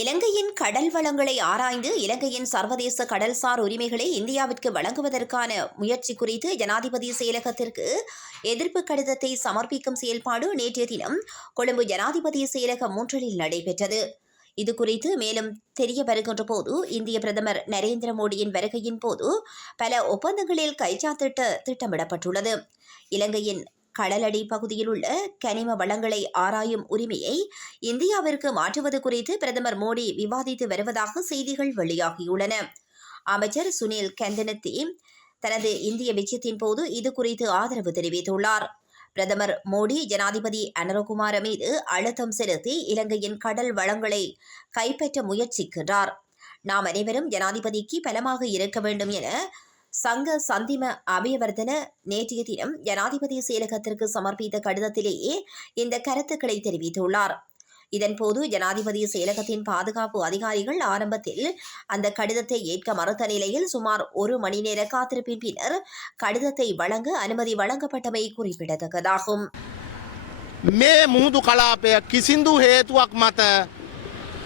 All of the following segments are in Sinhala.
இலங்கையின் கடல் வளங்களை ஆராய்ந்து இலங்கையின் சர்வதேச கடல்சார் உரிமைகளை இந்தியாவிற்கு வழங்குவதற்கான முயற்சி குறித்து ஜனாதிபதி செயலகத்திற்கு எதிர்ப்பு கடிதத்தை சமர்ப்பிக்கும் செயல்பாடு நேற்றைய தினம் கொழும்பு ஜனாதிபதி செயலக முன்றலில் நடைபெற்றது. இதுகுறித்து மேலும் தெரிய வருகின்ற போது இந்திய பிரதமர் நரேந்திர மோடியின் வருகையின் போது பல ஒப்பந்தங்களில் கைச்சாத்திட திட்டமிடப்பட்டுள்ளது. இலங்கையின் கடலடி பகுதியில் உள்ள கனிம வளங்களை ஆராயும் உரிமையை இந்தியாவிற்கு மாற்றுவது குறித்து பிரதமர் மோடி விவாதித்து வருவதாக செய்திகள் வெளியாகியுள்ளன. அமைச்சர் சுனில் கந்தனத்தி தனது இந்திய விஜயத்தின் போது இது குறித்து ஆதரவு தெரிவித்துள்ளார். பிரதமர் மோடி ஜனாதிபதி அனுரகுமார மீது அழுத்தம் செலுத்தி இலங்கையின் கடல் வளங்களை கைப்பற்ற முயற்சிக்கின்றார். நாம் அனைவரும் ஜனாதிபதிக்கு பலமாக இருக்க வேண்டும் என சங்க சந்திம அபியவர்தன நேற்றைய தினம் ஜனாதிபதி செயலகத்திற்கு சமர்ப்பித்த கடிதத்திலேயே இந்த கருத்துக்களை தெரிவித்துள்ளார். இதன்போது ஜனாதிபதி செயலகத்தின் பாதுகாப்பு அதிகாரிகள் ஆரம்பத்தில் அந்த கடிதத்தை ஏற்க மறுத்த நிலையில் சுமார் 1 மணி நேர காத்திருப்பின் பின்னர் கடிதத்தை வழங்க அனுமதி வழங்கப்பட்டமை குறிப்பிடத்தக்கதாகும். මේ මුහුදු කලාපය කිසිදු හේතුවක් මත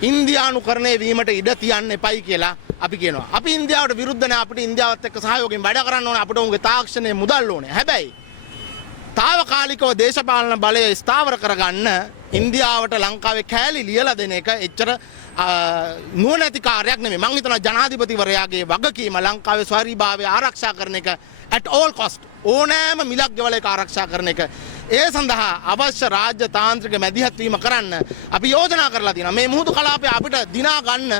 ඉන්දියානුකරණය වීමට ඉඩ තියන්න එපයි කියලා අපි කියනවා. අපි ඉන්දියාවට විරුද්ධ නැහැ. අපිට ඉන්දියාවත් එක්ක සහයෝගයෙන් වැඩ කරන්න ඕනේ. අපිට උන්ගේ තාක්ෂණය මුදල් ඕනේ. හැබැයි తాවකාලිකව දේශපාලන බලය ස්ථාවර කරගන්න ඉන්දියාවට ලංකාවේ කෑලි ලියලා දෙන එක එච්චර නුවණැති කාර්යයක් නෙමෙයි. මම හිතනවා ජනාධිපතිවරයාගේ වගකීම ලංකාවේ ස්වාධීනභාවය ආරක්ෂා කරන එක at all cost ඕනෑම මිලක් ගෙවල ඒක ආරක්ෂා කරන එක. ඒ සඳහා අවශ්‍ය රාජ්‍ය තාන්ත්‍රික මැදිහත් වීම කරන්න අපි යෝජනා කරලා තියෙනවා. මේ මුහුදු කලාපය අපිට දිනා ගන්න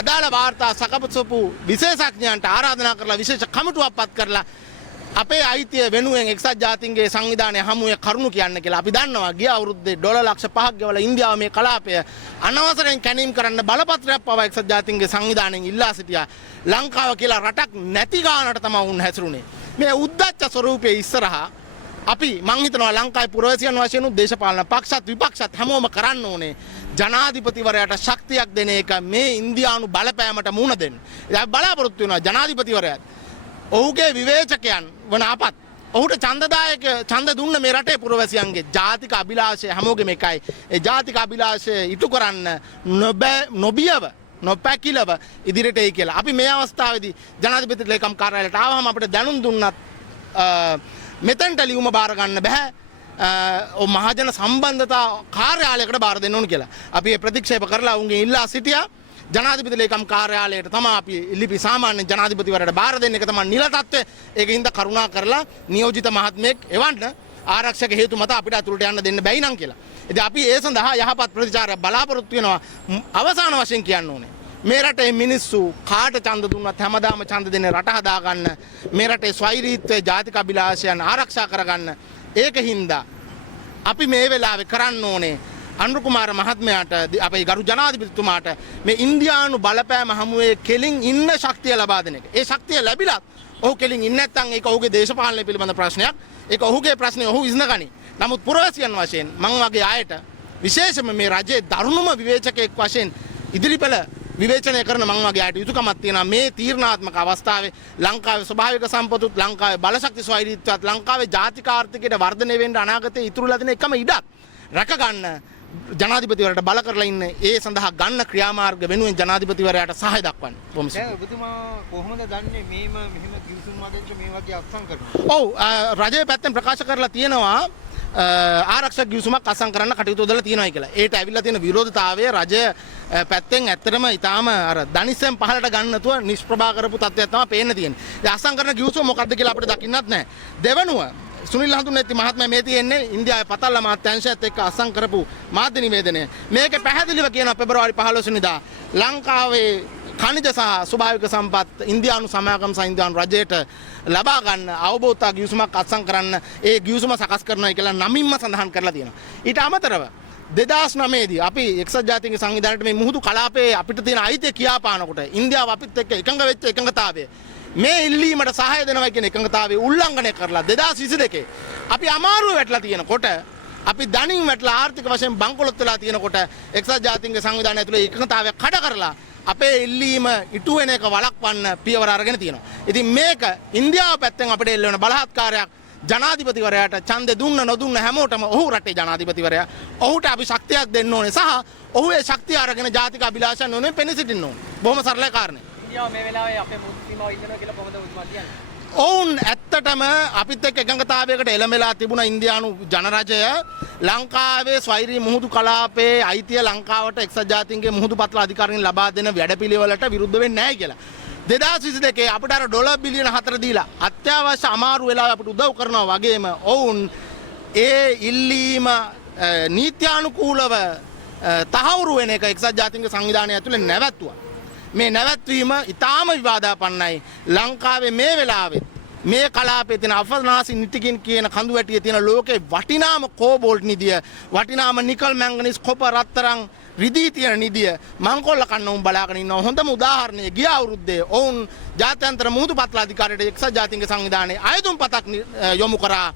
අදාළ වාර්තා සකපසපු විශේෂඥයන්ට ආරාධනා කරලා විශේෂ කමිටුවක් පත් කරලා අපේ අයිතිය වෙනුවෙන් එක්සත් ජාතීන්ගේ සංවිධානයේ හමුවේ කරුණු කියන්න කියලා අපි දන්නවා. ගිය අවුරුද්දේ ඩොලර් ලක්ෂ 5ක් ගෙවලා ඉන්දියාව මේ කලාපය අනවසරයෙන් කැණීම් කරන්න බලපත්‍රයක් පවා එක්සත් ජාතීන්ගේ සංවිධානයෙන් ඉල්ලා සිටියා. ලංකාව කියලා රටක් නැති ගානට තමයි උන් හැසිරුනේ. මේ උද්දච්ච ස්වරූපයේ ඉස්සරහා අපි මං හිතනවා ලංකාවේ පුරවැසියන් වශයෙන් දේශපාලන පක්ෂත් විපක්ෂත් හැමෝම කරන්න ඕනේ ජනාධිපතිවරයාට ශක්තියක් දෙන එක. මේ ඉන්දියානු බලපෑමට මුහුණ දෙන්න. ඉතින් බලාපොරොත්තු වෙනවා ජනාධිපතිවරයා ඔහුගේ විවේචකයන් වන අපත් ඔහුට ඡන්ද දුන්න මේ රටේ පුරවැසියන්ගේ ජාතික අභිලාෂය හැමෝගෙම එකයි. ඒ ජාතික අභිලාෂය ඉටු කරන්න නොබියව නොපැකිලව ඉදිරියට එයි කියලා. අපි මේ අවස්ථාවේදී ජනාධිපති ලේකම් කාර්යාලයට ආවම අපිට දැනුම් දුන්නත් මෙතෙන්ට ලියුම බාර ගන්න බෑ. මහජන සම්බන්ධතා කාර්යාලයකට බාර දෙන්න ඕන කියලා. අපි ඒ ප්‍රතික්ෂේප කරලා උන්ගෙන් ඉල්ලා සිටියා. ජනාධිපති ලේකම් කාර්යාලයට තමයි අපි ලිපි සාමාන්‍ය ජනාධිපතිවරයාට බාර දෙන්න එක තමයි නිල තත්ත්වය. ඒකින්ද කරුණා කරලා නියෝජිත මහත්මයෙක් එවන්න ආරක්ෂක හේතු මත අපිට අතුලට යන්න දෙන්න බැයි නම් කියලා. ඉතින් අපි ඒ සඳහා යහපත් ප්‍රතිචාරයක් බලාපොරොත්තු වෙනවා. අවසාන වශයෙන් කියන්න ඕනේ මේ රටේ මිනිස්සු කාට ඡන්ද දුන්නත් හැමදාම ඡන්ද දෙන්නේ රට හදාගන්න, මේ රටේ ස්වෛරීත්වයේ ජාතික අභිලාෂයන් ආරක්ෂා කරගන්න. ඒකින්ද අපි මේ වෙලාවේ කරන්න ඕනේ අනුරකුමාර මහත්මයාට අපේ ගරු ජනාධිපතිතුමාට මේ ඉන්දියානු බලපෑම හමුවේ කෙලින් ඉන්න ශක්තිය ලබා දෙන එක. ඒ ශක්තිය ලැබිලත් ඔහු කෙලින් ඉන්නේ නැත්නම් ඒක ඔහුගේ දේශපාලනය පිළිබඳ ප්‍රශ්නයක්. ඒක ඔහුගේ ප්‍රශ්නේ ඔහු ඉස්නගනි. නමුත් පුරවැසියන් වශයෙන් මම වගේ අයට විශේෂයෙන්ම මේ රජයේ දරුණුම විවේචකයෙක් වශයෙන් ඉදිරිපළ විවේචනය කරන මම වගේ අයට යුතුයකමක් තියෙනවා. මේ තීරණාත්මක අවස්ථාවේ ලංකාවේ ස්වභාවික සම්පතුත්, ලංකාවේ බලශක්ති ස්වෛරීත්වයත්, ලංකාවේ ජාතික ආර්ථිකයට වර්ධනය වෙන්න අනාගතයේ ඉතුරුලා තියෙන එකම ඉඩක් රැක ගන්න ජනාධිපතිවරයාට බල කරලා ඉන්න. ඒ සඳහා ගන්න ක්‍රියාමාර්ග වෙනුවෙන් ජනාධිපතිවරයාට සහාය දක්වන්න. දැන් ඔබතුමා කොහොමද දන්නේ මෙහෙම කිවිසුම් මැදට මේ වගේ අත්සන් කරනවා? ඔව් රජයේ පැත්තෙන් ප්‍රකාශ කරලා තියෙනවා ආරක්ෂක කිවිසුමක් අත්සන් කරන්න කටයුතු යොදලා තියෙනවා කියලා. ඒට ඇවිල්ලා තියෙන විරෝධතාවය රජය පැත්තෙන් ඇත්තටම ඊටාම අර දනිසෙන් පහලට ගන්න නැතුව නිෂ්ප්‍රභා කරපු තත්ත්වයක් තමයි පේන්න තියෙන්නේ. ඒ අත්සන් කරන කිවිසුම මොකක්ද කියලා අපිට දකින්නත් නැහැ. දෙවනුව සුනිල් හඳුනේති මහත්මයා මේ තියෙන්නේ ඉන්දියාවේ පතල්ල මාත්‍යාංශයත් එක්ක අත්සන් කරපු මාධ්‍ය නිවේදනය. මේක පැහැදිලිව කියනවා පෙබරවාරි 15 වෙනිදා ලංකාවේ ඛනිජ සහ ස්වභාවික සම්පත් ඉන්දියානු සමාගම් සහ ඉන්දියානු රජයට ලබා ගන්න අවබෝධතා ගිවිසුමක් අත්සන් කරන්න ඒ ගිවිසුම සකස් කරනවා කියලා නමින්ම සඳහන් කරලා තියෙනවා. ඊට අමතරව 2009 දී අපි එක්සත් ජාතීන්ගේ සංවිධානයට මේ මුහුදු කලාපයේ අපිට තියෙන අයිතිය කියාපානකොට ඉන්දියාව අපිත් එක්ක එකඟ වෙච්ච එකඟතාවය මේ ඉල්ලීමට සහාය දෙනවා කියන එකඟතාවය උල්ලංඝනය කරලා 2022 අපි අමාරුව වැටලා තියෙනකොට අපි ධනින් වැටලා ආර්ථික වශයෙන් බංකොලොත් වෙලා තියෙනකොට එක්සත් ජාතීන්ගේ සංවිධානය ඇතුලේ එකඟතාවය කඩ කරලා අපේ ඉල්ලීම ඉටු වෙන එක වළක්වන්න පියවර අරගෙන තියෙනවා. ඉතින් මේක ඉන්දියාව පැත්තෙන් අපිට එල්ල වෙන බලහත්කාරයක් ජනාධිපතිවරයාට ඡන්දෙ දුන්න නොදුන්න හැමෝටම ඔහු රටේ ජනාධිපතිවරයා. ඔහුට අපි ශක්තියක් දෙන්න ඕනේ සහ ඔහු ඒ ශක්තිය අරගෙන ජාතික අභිලාෂයන් වෙනුවෙන් පෙනී සිටින්න ඕනේ. බොහොම සරලයි කාරණේ. ඉන්දියාව මේ වෙලාවේ අපේ මුහුදු සීමාව ඉල්ලනවා කියලා කොහොමද ඔබතුමා කියන්නේ? ඔවුන් ඇත්තටම අපිත් එක්ක එකඟතාවයකට එළඹෙලා තිබුණ ඉන්දියානු ජනරජය ලංකාවේ ස්වෛරී මුහුදු කලාපයේ අයිතිය ලංකාවට එක්සත් ජාතීන්ගේ මුහුදු පත්‍ර අධිකාරියෙන් ලබා දෙන වැඩපිළිවෙලට විරුද්ධ වෙන්නේ නැහැ කියලා. 2022 අපිට අර ඩොලර් බිලියන 4 දීලා අත්‍යවශ්‍ය අමාරු වෙලාවෙ අපිට උදව් කරනවා වගේම ඔවුන් ඒ ඉල්ලීම නීත්‍යානුකූලව තහවුරු වෙන එක එක්සත් ජාතීන්ගේ සංවිධානය ඇතුලේ නැවැත්තුවා. මේ නැවැත්වීම ඉතාම විවාදාපන්නයි. ලංකාවේ මේ වෙලාවෙත් මේ කලාපයේ තියෙන අෆනාසි නිටිකින් කියන කඳු වැටියේ තියෙන ලෝකේ වටිනාම කෝබෝල්ට් නිදිය, වටිනාම නිකල් මැංගනීස් කොපර් රත්තරන් රිදී තියෙන නිදිය මංකොල්ල කන්න උන් බලාගෙන ඉන්නවා. හොඳම උදාහරණය ගිය අවුරුද්දේ ඔවුන් ජාත්‍යන්තර මුහුදු පත්‍ර අධිකාරියට එක්සත් ජාතීන්ගේ සංවිධානයේ ආයුධම් පතක් යොමු කරා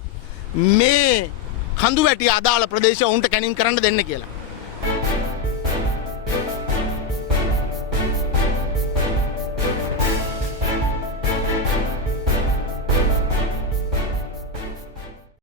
මේ කඳු වැටිය අදාළ ප්‍රදේශ උන්ට කැණීම් කරන්න දෙන්න කියලා.